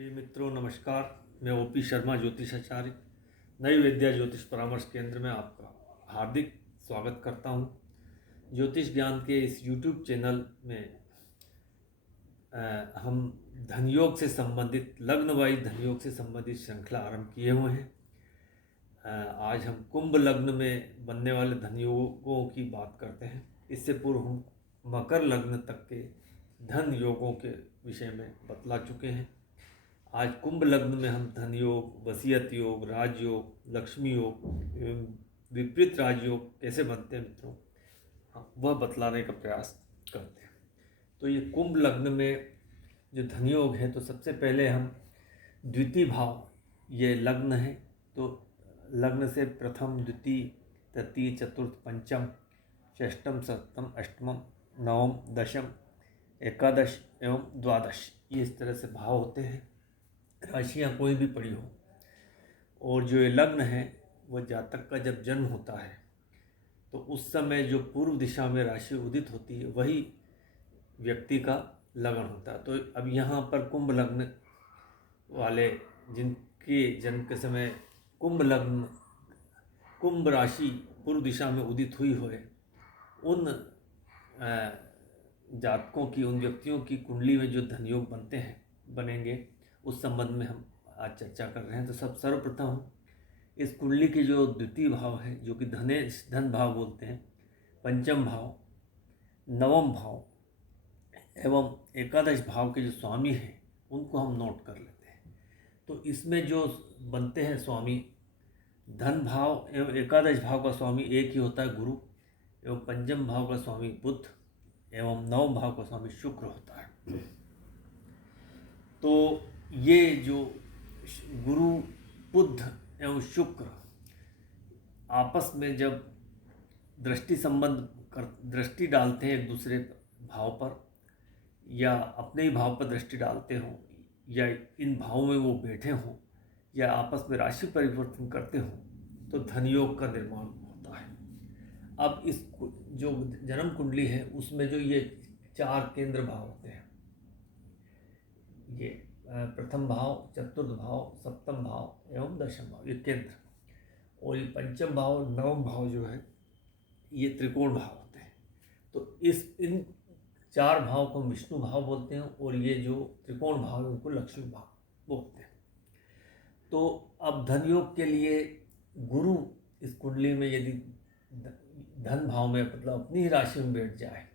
प्रिय मित्रों नमस्कार। मैं ओपी शर्मा ज्योतिषाचार्य नई विद्या ज्योतिष परामर्श केंद्र में आपका हार्दिक स्वागत करता हूं। ज्योतिष ज्ञान के इस YouTube चैनल में हम धनयोग से संबंधित लग्न वाइज धनयोग से संबंधित श्रृंखला आरंभ किए हुए हैं। आज हम कुंभ लग्न में बनने वाले धनयोगों की बात करते हैं। इससे पूर्व हम मकर लग्न तक के धन योगों के विषय में बतला चुके हैं। आज कुंभ लग्न में हम धन योग, वसीयत योग, राजयोग, लक्ष्मी योग एवं विपरीत राजयोग कैसे बनते हैं मित्रों, वह बतलाने का प्रयास करते हैं। तो ये कुंभ लग्न में जो धन योग है, तो सबसे पहले हम द्वितीय भाव, ये लग्न है, तो लग्न से प्रथम, द्वितीय, तृतीय, चतुर्थ, पंचम, षष्ठम, सप्तम, अष्टम, नवम, दशम, एकादश एवं द्वादश, ये इस तरह से भाव होते हैं। राशियाँ कोई भी पड़ी हो, और जो ये लग्न है वह जातक का जब जन्म होता है तो उस समय जो पूर्व दिशा में राशि उदित होती है वही व्यक्ति का लगन होता है। तो अब यहाँ पर कुंभ लग्न वाले जिनके जन्म के समय कुंभ लग्न, कुंभ राशि पूर्व दिशा में उदित हुई हो, उन जातकों की, उन व्यक्तियों की कुंडली में जो धनयोग बनते हैं, बनेंगे, उस संबंध में हम आज चर्चा कर रहे हैं। तो सर्वप्रथम इस कुंडली के जो द्वितीय भाव है, जो कि धन भाव बोलते हैं, पंचम भाव, नवम भाव एवं एकादश भाव के जो स्वामी हैं उनको हम नोट कर लेते हैं। तो इसमें जो बनते हैं स्वामी, धन भाव एवं एकादश भाव का स्वामी एक ही होता है, गुरु, एवं पंचम भाव का स्वामी बुध एवं नवम भाव का स्वामी शुक्र होता है। तो ये जो गुरु, बुध एवं शुक्र आपस में जब दृष्टि डालते हैं एक दूसरे भाव पर, या अपने ही भाव पर दृष्टि डालते हों, या इन भावों में वो बैठे हों, या आपस में राशि परिवर्तन करते हों, तो धनयोग का निर्माण होता है। अब इस जो जन्म कुंडली है उसमें जो ये 4 केंद्र भाव होते हैं, ये प्रथम भाव, चतुर्थ भाव, सप्तम भाव एवं दशम भाव, ये केंद्र, और ये पंचम भाव, नवम भाव जो है ये त्रिकोण भाव होते हैं। तो इन 4 भाव को विष्णु भाव बोलते हैं, और ये जो त्रिकोण भाव है उनको लक्ष्मी भाव बोलते हैं। तो अब धनयोग के लिए गुरु इस कुंडली में यदि धन भाव में, मतलब अपनी ही राशि में बैठ जाए,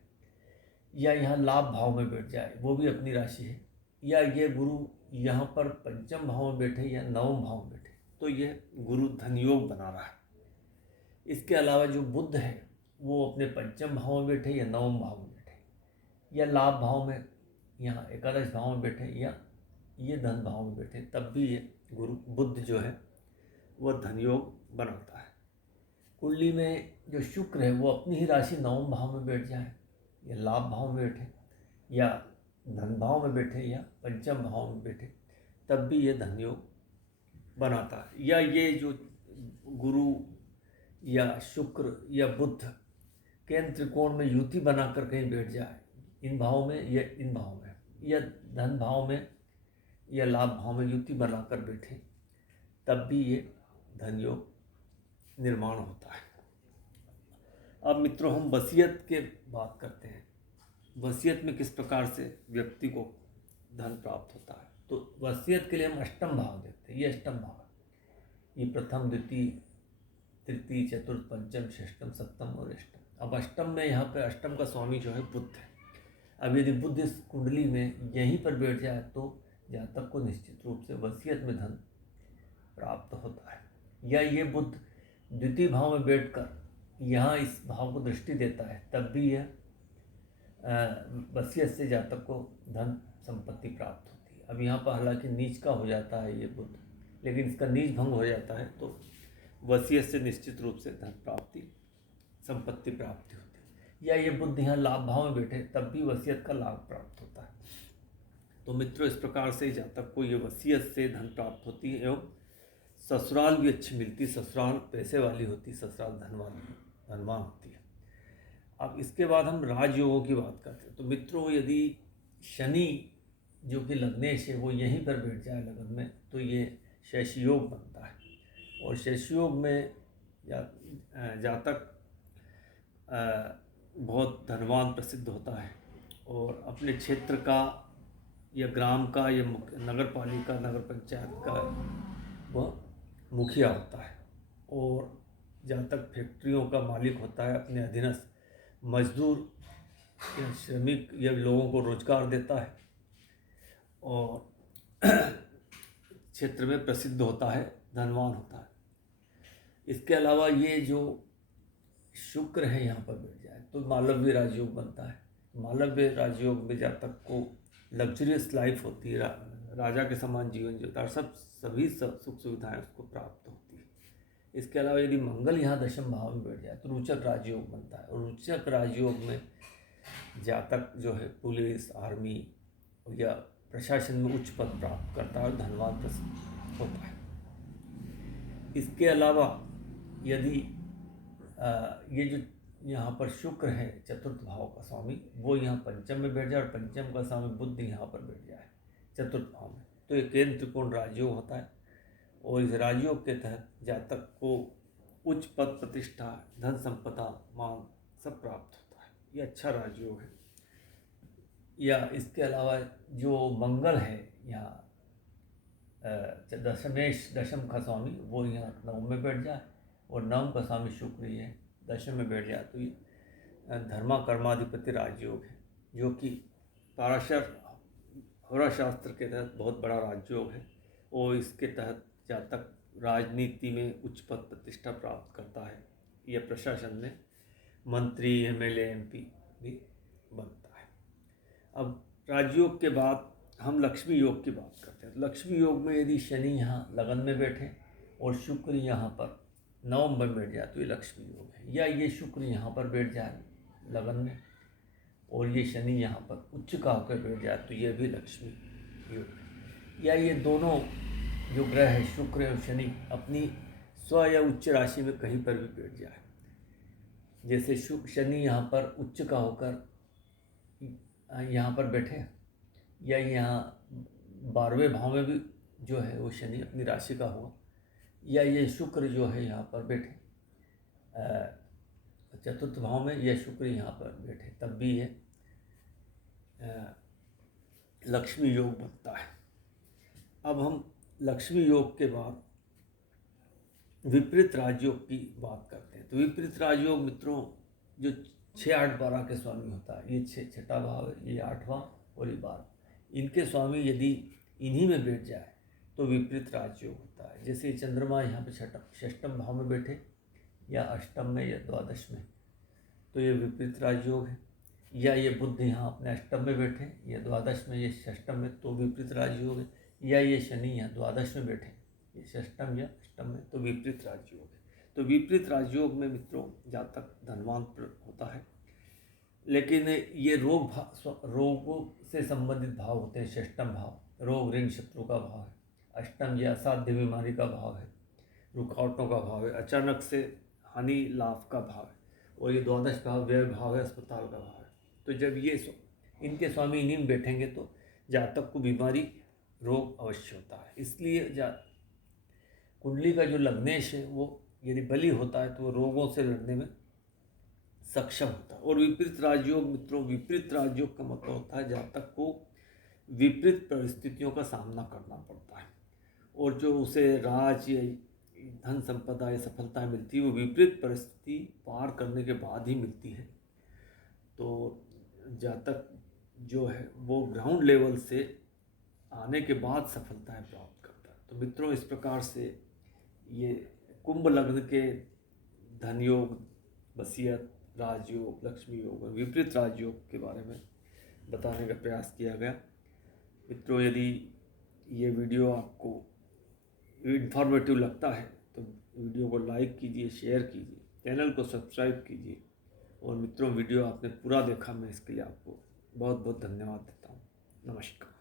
या यहाँ लाभ भाव में बैठ जाए, वो भी अपनी राशि है, या ये गुरु यहाँ पर पंचम भाव में बैठे या नवम भाव में बैठे, तो यह गुरु धनयोग बना रहा है। इसके अलावा जो बुध है वो अपने पंचम भाव में बैठे या नवम भाव में बैठे, या लाभ भाव में, यहाँ एकादश भाव में बैठे, या ये धन भाव में बैठे, तब भी ये गुरु बुध जो है वह धनयोग बनाता है। कुंडली में जो शुक्र है वो अपनी ही राशि नवम भाव में बैठ जाए, या लाभ भाव में बैठे, या धन भाव में बैठे, या पंचम भाव में बैठे, तब भी ये धनयोग बनाता है। या ये जो गुरु या शुक्र या बुध केंद्र त्रिकोण में युति बनाकर कहीं बैठ जाए, इन भाव में या इन भाव में, या धन भाव में या लाभ भाव में युति बनाकर बैठे, तब भी ये धनयोग निर्माण होता है। अब मित्रों हम वसीयत के बात करते हैं। वसीयत में किस प्रकार से व्यक्ति को धन प्राप्त होता है। तो वसीयत के लिए हम अष्टम भाव देखते हैं। ये अष्टम भाव है, ये प्रथम, द्वितीय, तृतीय, चतुर्थ, पंचम, षष्ठम, सप्तम और अष्टम। अब अष्टम में यहाँ पे अष्टम का स्वामी जो है बुध है। अब यदि बुध इस कुंडली में यहीं पर बैठ जाए तो जातक को निश्चित रूप से वसीयत में धन प्राप्त होता है। या ये बुध द्वितीय भाव में बैठकर यहाँ इस भाव को दृष्टि देता है, तब भी यह वसीयत से जातक को धन संपत्ति प्राप्त होती है। अब यहाँ पर हालांकि नीच का हो जाता है ये बुध, लेकिन इसका नीच भंग हो जाता है, तो वसीयत से निश्चित रूप से धन प्राप्ति, संपत्ति प्राप्ति होती है। या ये बुध यहाँ लाभ भाव में बैठे, तब भी वसीयत का लाभ प्राप्त होता है। तो मित्रों इस प्रकार से जातक को ये वसीयत से धन प्राप्त होती है, एवं ससुराल भी अच्छी मिलती, ससुराल पैसे वाली होती, ससुराल धनवान होती है। अब इसके बाद हम राजयोगों की बात करते हैं। तो मित्रों यदि शनि जो कि लग्नेश है वो यहीं पर बैठ जाए लगन में, तो ये शैष योग बनता है। और शैष योग में जातक बहुत धनवान प्रसिद्ध होता है और अपने क्षेत्र का या ग्राम का या नगर पालिका नगर पंचायत का वह मुखिया होता है और जहाँ तक फैक्ट्रियों का मालिक होता है, अपने अधीनस्थ मजदूर या श्रमिक या लोगों को रोजगार देता है और क्षेत्र में प्रसिद्ध होता है, धनवान होता है। इसके अलावा ये जो शुक्र है यहाँ पर बैठ जाए तो मालव्य राजयोग बनता है। मालव्य राजयोग में जब तक को लग्जरियस लाइफ होती है, राजा के समान जीवन जीता है, सभी सुख सुविधाएं उसको प्राप्त होती है। इसके अलावा यदि मंगल यहाँ दशम भाव में बैठ जाए तो रोचक राजयोग बनता है और रोचक राजयोग में जातक जो है पुलिस, आर्मी या प्रशासन में उच्च पद प्राप्त करता है और धनवान प्रसिद्ध होता है। इसके अलावा यदि ये जो यहाँ पर शुक्र है चतुर्थ भाव का स्वामी, वो यहाँ पंचम में बैठ जाए और पंचम का स्वामी बुध यहाँ पर बैठ जाए चतुर्थ भाव में, तो ये केंद्र त्रिकोण राजयोग होता है। और इस राजयोग के तहत जातक को उच्च पद प्रतिष्ठा, धन संपदा, मान सब प्राप्त होता है। ये अच्छा राजयोग है। या इसके अलावा जो मंगल है यहाँ दशम का स्वामी, वो यहाँ नवम में बैठ जाए और नवम का स्वामी शुक्र ही है दशम में बैठ जाए, तो ये धर्मा कर्माधिपति राजयोग है, जो कि पाराशर होरा शास्त्र के तहत बहुत बड़ा राजयोग है। और इसके तहत जातक राजनीति में उच्च पद प्रतिष्ठा प्राप्त करता है या प्रशासन में मंत्री, एमएलए, एमपी भी बनता है। अब राजयोग के बाद हम लक्ष्मी योग की बात करते हैं। तो लक्ष्मी योग में यदि शनि यहाँ लगन में बैठे और शुक्र यहाँ पर नवम में बैठ जाए तो ये लक्ष्मी योग है। या ये शुक्र यहाँ पर बैठ जाए लगन में और ये शनि यहाँ पर उच्च का होकर बैठ जाए तो ये भी लक्ष्मी योग है। या ये दोनों जो ग्रह है शुक्र और शनि अपनी स्व या उच्च राशि में कहीं पर भी बैठ जाए, जैसे शनि यहाँ पर उच्च का होकर यहाँ पर बैठे या यहाँ 12वें भाव में भी जो है वो शनि अपनी राशि का हुआ, या ये शुक्र जो है यहाँ पर बैठे चतुर्थ भाव में, या शुक्र यहाँ पर बैठे, तब भी ये लक्ष्मी योग बनता है। अब हम लक्ष्मी योग के बाद विपरीत राजयोग की बात करते हैं। तो विपरीत राजयोग मित्रों जो 6, 8, 12 के स्वामी होता है, ये छठा भाव है, ये 8वां और ये 12, इनके स्वामी यदि इन्हीं में बैठ जाए तो विपरीत राजयोग होता है। जैसे चंद्रमा यहाँ पे षष्ठम भाव में बैठे या अष्टम में या द्वादश में, तो ये विपरीत राजयोग है। या ये बुध यहाँ अपने अष्टम में बैठे या द्वादश में, ये षष्टम में, तो विपरीत राजयोग है। या ये शनि यहाँ द्वादश में बैठे, ये षष्टम या अष्टम में, तो विपरीत राजयोग है। तो विपरीत राजयोग में मित्रों जातक धनवान होता है, लेकिन ये रोगों से संबंधित भाव होते हैं। षष्टम भाव रोग, ऋण, शत्रु का भाव है। अष्टम या असाध्य बीमारी का भाव है, रुकावटों का भाव है, अचानक से हानि लाभ का भाव है। और ये द्वादश भाव व्यय भाव है, अस्पताल का भाव है। तो जब ये इनके स्वामी इन्हीं में बैठेंगे तो जातक को बीमारी, रोग अवश्य होता है। इसलिए कुंडली का जो लग्नेश है वो यदि बली होता है तो वो रोगों से लड़ने में सक्षम होता है। और विपरीत राजयोग मित्रों, विपरीत राजयोग का मतलब होता है जातक को विपरीत परिस्थितियों का सामना करना पड़ता है और जो उसे राज या धन संपदा या सफलता मिलती है वो विपरीत परिस्थिति पार करने के बाद ही मिलती है। तो जातक जो है वो ग्राउंड लेवल से आने के बाद सफलताएं प्राप्त करता है। तो मित्रों इस प्रकार से ये कुंभ लग्न के धन योग, वसीयत, राजयोग, लक्ष्मी योग और विपरीत राजयोग के बारे में बताने का प्रयास किया गया। मित्रों यदि ये वीडियो आपको इन्फॉर्मेटिव लगता है तो वीडियो को लाइक कीजिए, शेयर कीजिए, चैनल को सब्सक्राइब कीजिए। और मित्रों वीडियो आपने पूरा देखा, मैं इसके लिए आपको बहुत बहुत धन्यवाद देता हूँ। नमस्कार।